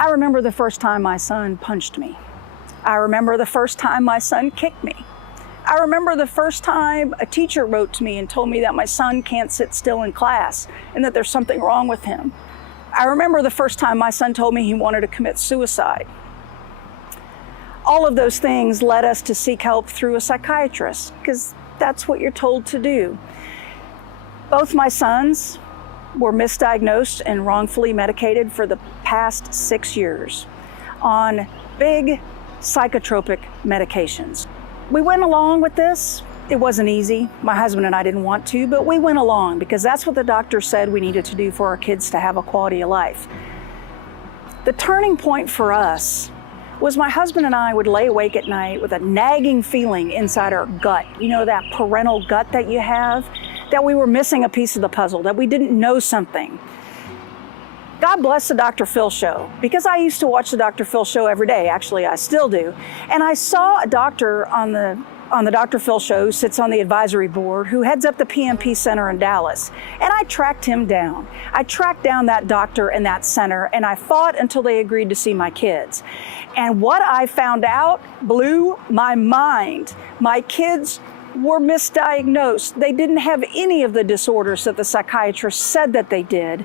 I remember the first time my son punched me. I remember the first time my son kicked me. I remember the first time a teacher wrote to me and told me that my son can't sit still in class and that there's something wrong with him. I remember the first time my son told me he wanted to commit suicide. All of those things led us to seek help through a psychiatrist, because that's what you're told to do. Both my sons were misdiagnosed and wrongfully medicated for the past 6 years on big psychotropic medications. We went along with this. It wasn't easy. My husband and I didn't want to, but we went along because that's what the doctor said we needed to do for our kids to have a quality of life. The turning point for us was my husband and I would lay awake at night with a nagging feeling inside our gut. You know, that parental gut that you have, that we were missing a piece of the puzzle, that we didn't know something. God bless the Dr. Phil show, because I used to watch the Dr. Phil show every day. Actually, I still do. And I saw a doctor on the Dr. Phil show who sits on the advisory board, who heads up the PMP Center in Dallas. And I tracked him down. I tracked down that doctor and that center, and I fought until they agreed to see my kids. And what I found out blew my mind. My kids were misdiagnosed. They didn't have any of the disorders that the psychiatrist said that they did,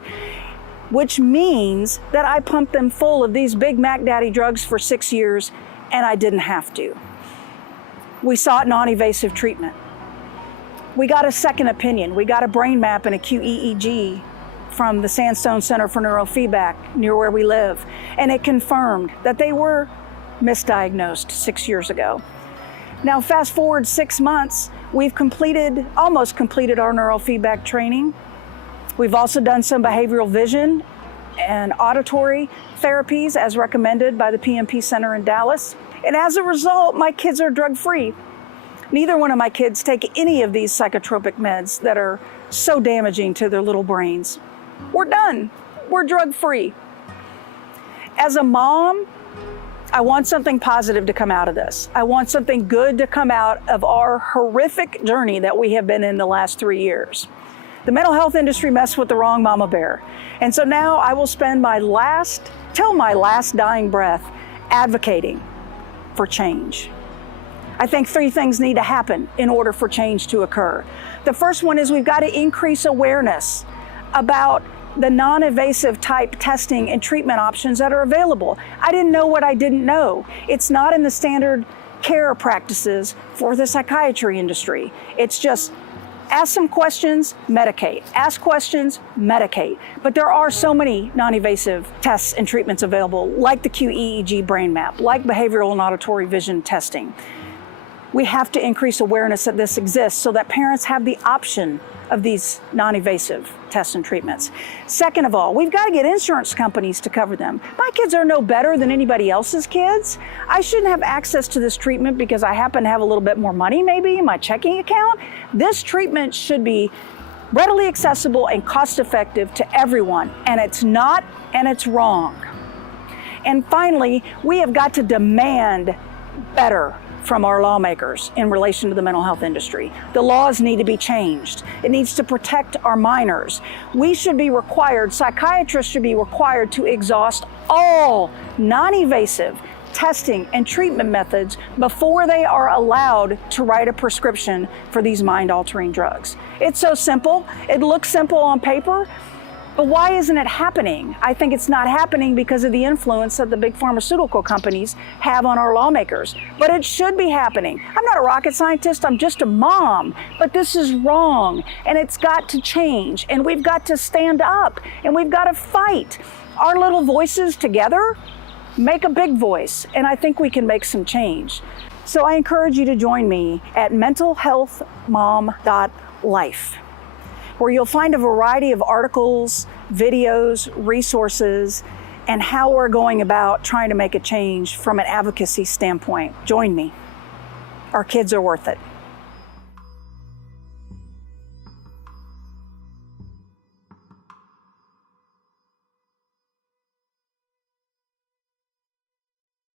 which means that I pumped them full of these Big Mac Daddy drugs for 6 years, and I didn't have to. We sought non-invasive treatment. We got a second opinion. We got a brain map and a QEEG from the Sandstone Center for Neurofeedback near where we live, and it confirmed that they were misdiagnosed 6 years ago. Now, fast forward 6 months, we've almost completed our neurofeedback training. We've also done some behavioral vision and auditory therapies as recommended by the PMP Center in Dallas. And as a result, my kids are drug-free. Neither one of my kids take any of these psychotropic meds that are so damaging to their little brains. We're done. We're drug-free. As a mom, I want something positive to come out of this. I want something good to come out of our horrific journey that we have been in the last 3 years. The mental health industry messed with the wrong mama bear. And so now I will spend till my last dying breath advocating for change. I think 3 things need to happen in order for change to occur. The first one is we've got to increase awareness about the non-invasive type testing and treatment options that are available. I didn't know what I didn't know. It's not in the standard care practices for the psychiatry industry. It's just ask some questions, medicate. Ask questions, medicate. But there are so many non-invasive tests and treatments available, like the QEEG brain map, like behavioral and auditory vision testing. We have to increase awareness that this exists so that parents have the option of these non-invasive tests and treatments. Second of all, we've got to get insurance companies to cover them. My kids are no better than anybody else's kids. I shouldn't have access to this treatment because I happen to have a little bit more money maybe in my checking account. This treatment should be readily accessible and cost-effective to everyone, and it's not, and it's wrong. And finally, we have got to demand better from our lawmakers in relation to the mental health industry. The laws need to be changed. It needs to protect our minors. We should be required, psychiatrists should be required to exhaust all non-invasive testing and treatment methods before they are allowed to write a prescription for these mind-altering drugs. It's so simple. It looks simple on paper, but why isn't it happening? I think it's not happening because of the influence that the big pharmaceutical companies have on our lawmakers. But it should be happening. I'm not a rocket scientist, I'm just a mom. But this is wrong, and it's got to change. And we've got to stand up, and we've got to fight. Our little voices together make a big voice, and I think we can make some change. So I encourage you to join me at mentalhealthmom.life. where you'll find a variety of articles, videos, resources, and how we're going about trying to make a change from an advocacy standpoint. Join me. Our kids are worth it.